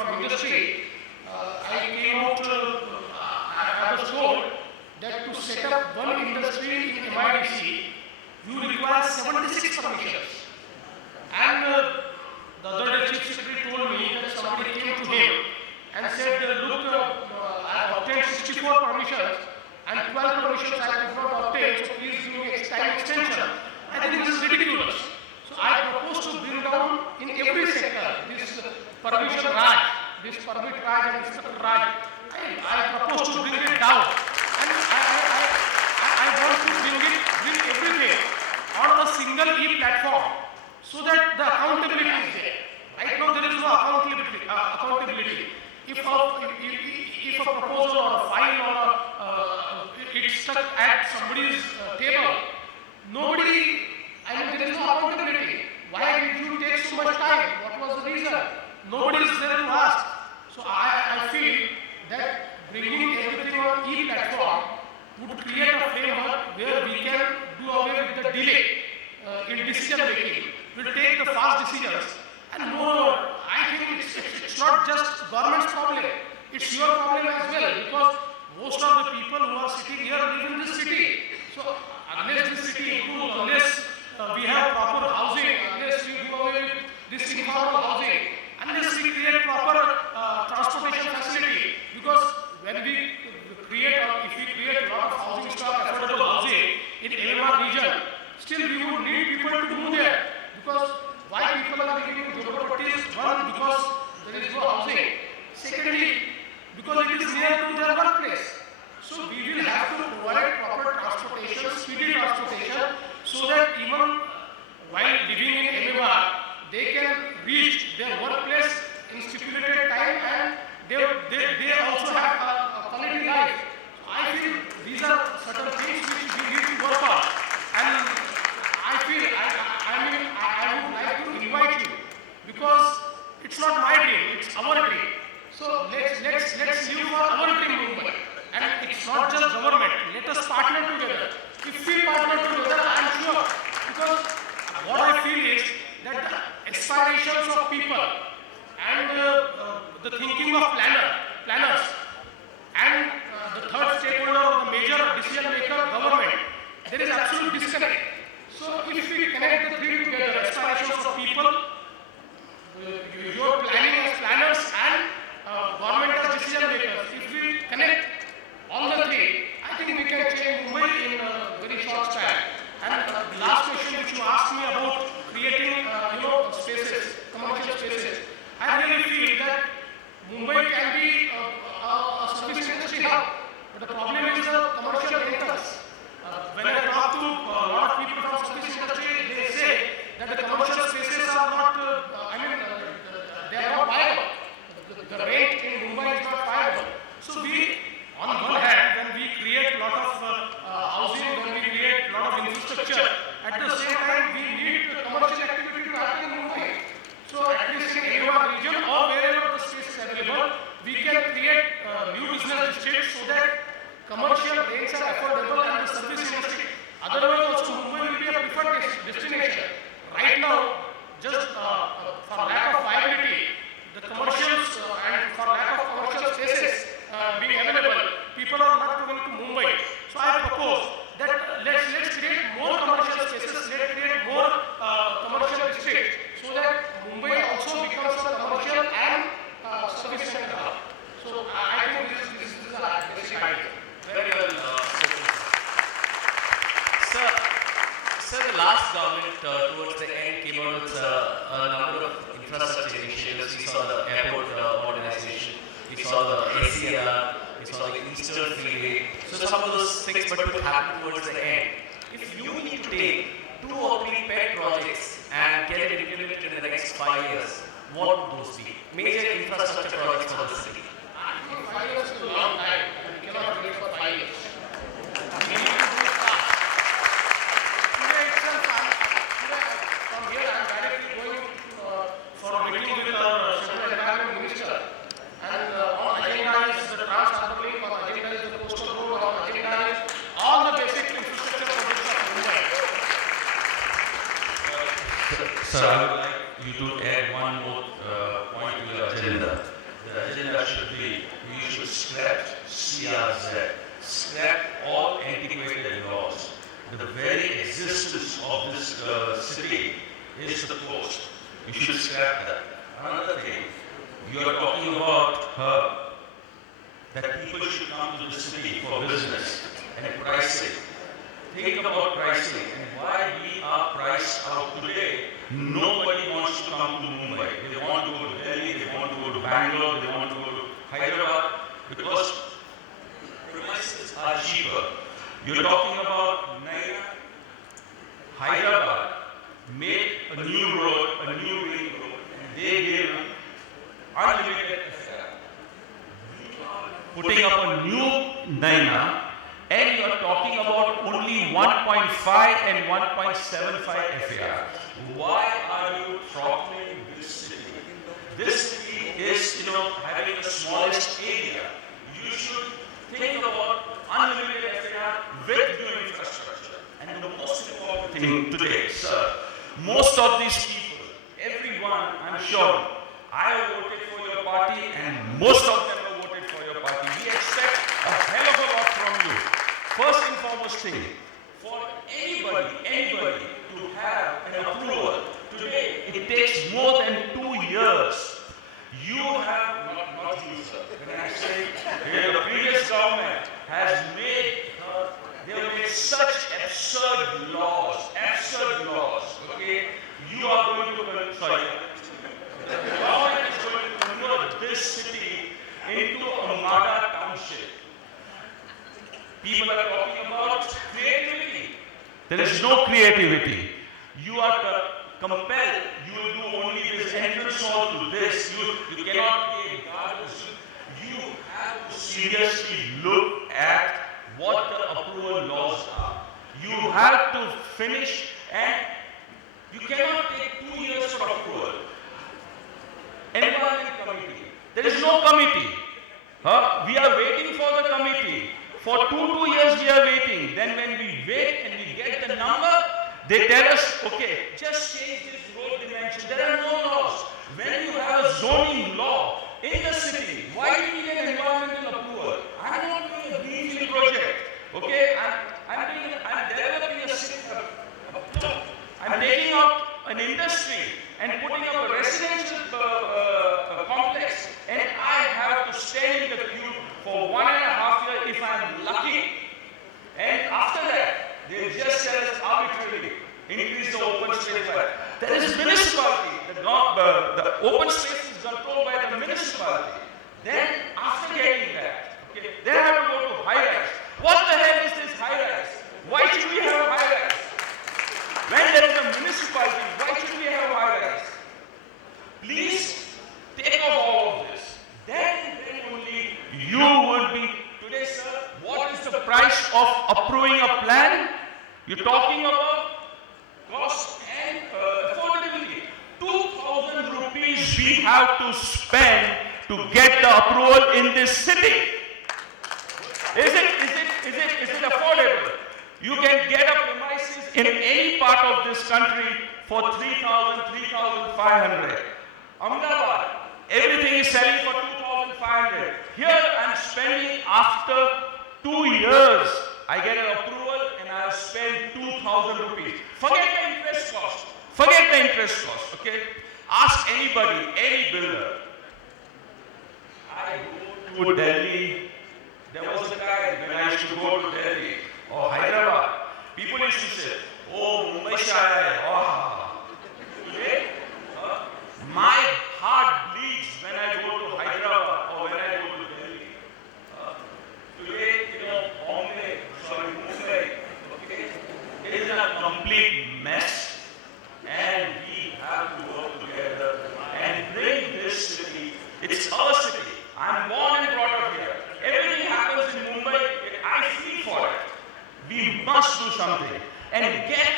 from industry, I came out, I was told that to set up one industry in MIDC, you require 76 permissions. And the other day Chief Secretary told me that somebody came to him and said, look, I have obtained 64 permissions and 12 permissions I could not obtain, so please give me time extension. I think this is ridiculous. So I propose to bring down in every sector this permission Raj, this permit Raj and inspector Raj. I propose to bring it down. And I want to bring everything on a single e-platform so that the accountability is there. Right now there is no accountability. If a proposal or a file or it's stuck at somebody's table, nobody, there is no accountability. Why did you take so much time? What was the reason? Nobody is there to ask. So I feel that bringing everything on e-platform would create a framework where we can do away with the delay in decision making. We'll take the fast decisions. And moreover, I think it's not just government's problem, it's your problem as well, because most of the people who are sitting here live in this city. So unless this city improves, unless we have proper housing, unless we do away with this informal housing, unless we create proper transportation facility, because when we create, if we create a lot of housing stock, affordable housing in MMR region, still we would need people to move there, because why people are living in Jhopalpattis? One, because there is no housing. Secondly, because it is near to their workplace. So we will have to provide proper transportation, speedy transportation, so that even while living in MMR, they can reach their workplace in stipulated time and they also have a quality life. So I feel these are certain things which we need to work on. And I feel, I would like to invite you, because it's not my dream, it's our dream. So let's live for our dream movement. And it's not just government, let us partner together. If we partner together, I am sure, because what I feel is that the aspirations of people and the thinking of planners, and the third stakeholder or the major decision maker, government, there is absolute disconnect. So if we connect the three together, aspirations of people, your planning as planners and government as decision makers, if we connect all the three, I think we can change Mumbai in a very short span. And the last question which you asked me about creating, spaces, commercial spaces, I really feel that Mumbai can be a service industry hub, but the problem is the commercial rentals. When I talk to a lot of people from service industry, they say that the commercial spaces are not, they are not viable. The rate in Mumbai is not viable. So we, on one hand, when we create a lot of housing, when we create a lot of infrastructure, at the same time we need commercial activity to happen in Mumbai. So at least in MMR region or wherever the space is available, we can create new business districts so that commercial rates are affordable and the service industry. Otherwise also Mumbai will be a preferred destination. Right now, just for lack of viability, the commercials and for lack of commercial spaces being available, people are not going to Mumbai. So I propose that let's create more commercial spaces, let's create more commercial districts, so that Mumbai also becomes a commercial and service center hub. So I think this is a basic idea. Very well. Sir, the last government towards the end came out with a number of infrastructure initiatives. We saw the airport modernization, we saw the ACR, we saw the Eastern Freeway. So some of those things but will happen towards the end. If you need to take 2 or 3 pet projects and get it implemented in the next 5 years, what would those be? Major infrastructure projects for the city. I think 5 years is a long time. We cannot wait for 5 years. We need to do it fast. Today itself, from here I am directly going for a meeting with our Central Environment Minister. And on agenda is the Trans-Harbour Link, on agenda is the Coastal Road, on agenda is all the basic infrastructure projects of Mumbai. Sir, I would like you to add one more point to your agenda. the agenda should be, we should scrap CRZ, scrap all antiquated laws. The very existence of this city is the post. You should scrap that. Another thing, you are talking about that people should come to the city for business and pricing. Think about pricing and why we are priced out today. Nobody wants to come to Mumbai. They want to go to Delhi, they want to go to Bangalore, they want to go to Hyderabad because prices are cheaper. You're talking about Naina, Hyderabad made a new road, a new ring road, and they gave unlimited fare. Putting up a new Naina, and you are talking about only 1.5 and 1.75 FAR. Why are you throttling this city? This city is, having the smallest area. You should think about unlimited FAR with new infrastructure. And the most important thing today, sir, most of these people, everyone, I'm sure, I have voted for your party and most of them have voted for your party. We expect a hell of a lot from you. First and foremost thing, for anybody to have an approval, today it takes more than 2 years. You have, not you sir, when I say, the previous government has made, they have made such absurd laws, okay? You are going to, the government is going to convert this city into a Mada township. People are talking about creativity. There is no creativity. You are compelled. You will do only this entrance hall to this. You cannot create gardens. You have to seriously look at what the approval laws are. You have to finish, and you cannot take 2 years for approval. Environment committee. There is no committee. We are waiting for the committee. For two years we are waiting. Then when we wait and we get the number, they tell us, okay, just change this road dimension. There are no laws. When you have a zoning law in the city, why do you get environmental approval? I'm not doing a greenfield project. Okay, I'm developing a city. I'm taking out an industry and putting up a residential complex, and I have to stay in the queue for 1.5 years if I'm lucky. And after that, they just tell us arbitrarily, increase the open space by. There is municipality. The open space is controlled by the municipality. Then, after getting that, okay, they have to go to high-rise. What the hell is this high-rise? Why should we have high-rise? When there is a municipality, why should we have high-rise? Please take off all of this. Then only you would be. Today, sir, what is the price of approving a plan? You're talking about cost and affordability. 2,000 rupees we have to spend to get the approval in this city. Is it affordable? You can get a premises in any part of this country for 3,000, 3,500. Ahmedabad, everything is selling for 2,500. Here I'm spending after 2 years. I get an approval and I spend 2,000 rupees. Forget the interest cost. Okay? Ask anybody, any builder. I go to Delhi. There was a time when I used to go to Delhi or Hyderabad. People used to say, oh, Mumbai se aaya hai. Oh. Today, my heart bleeds when I go to Hyderabad or when I go to Delhi. Today, Mumbai, okay, it is a complete mess, and we have to work together and bring this city. It's our city. I'm born and brought up here. Everything happens in Mumbai. I feel for it. We must do something and get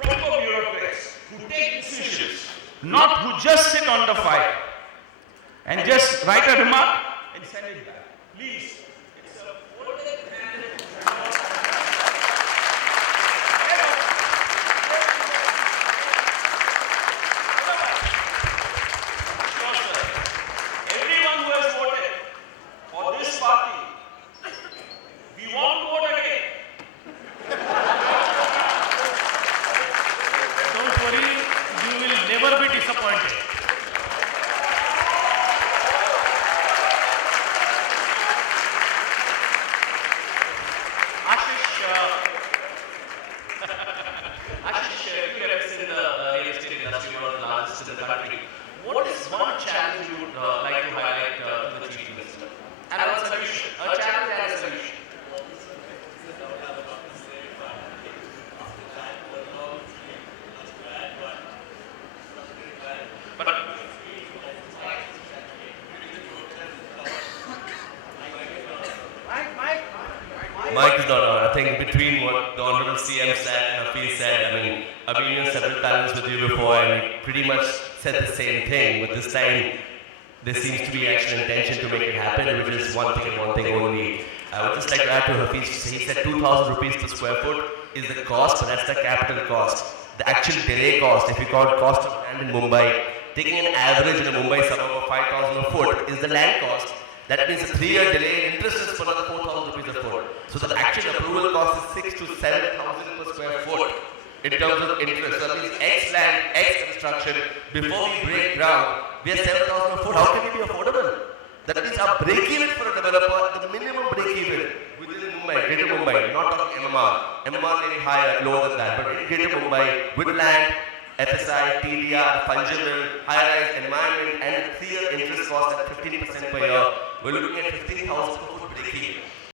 proper bureaucrats who take decisions, not who just sit on the file and just write a remark and send it back. Please. It's a disappointed. Ashish, Ashish, you represent the real estate industry, one of the largest in the country. What is one challenge you would like to highlight to the Chief Minister? And one solution, a challenge and a solution. But Mike is not on. I think between what the Honorable CM said and Hafiz said, I've been in several panels with you before and we pretty much said the same thing, but this time there seems to be actual intention to make it happen, which is one thing and one thing only. I would just like to add to Hafiz, he said 2,000 rupees per square foot is the cost, but that's the capital cost. The actual delay cost, if you call it cost of land in Mumbai, taking an average in a Mumbai suburb of 5,000 a foot is the land cost. That means a 3-year delay in interest is for another 4,000 rupees a foot. So the actual approval cost is 6,000 to 7,000 per square foot in terms of interest. So that means X land, X construction, before we break ground, we are 7,000 a foot. How can it be affordable? That means our break-even for a developer, the minimum break-even within Mumbai, Greater Mumbai, not talking MMR. MMR may be higher, lower than that, but in Greater Mumbai, with land, FSI, TDR, fungible, high-rise environment, and a 3-year interest cost at 15% per year, we're looking at 15,000 per foot break-even.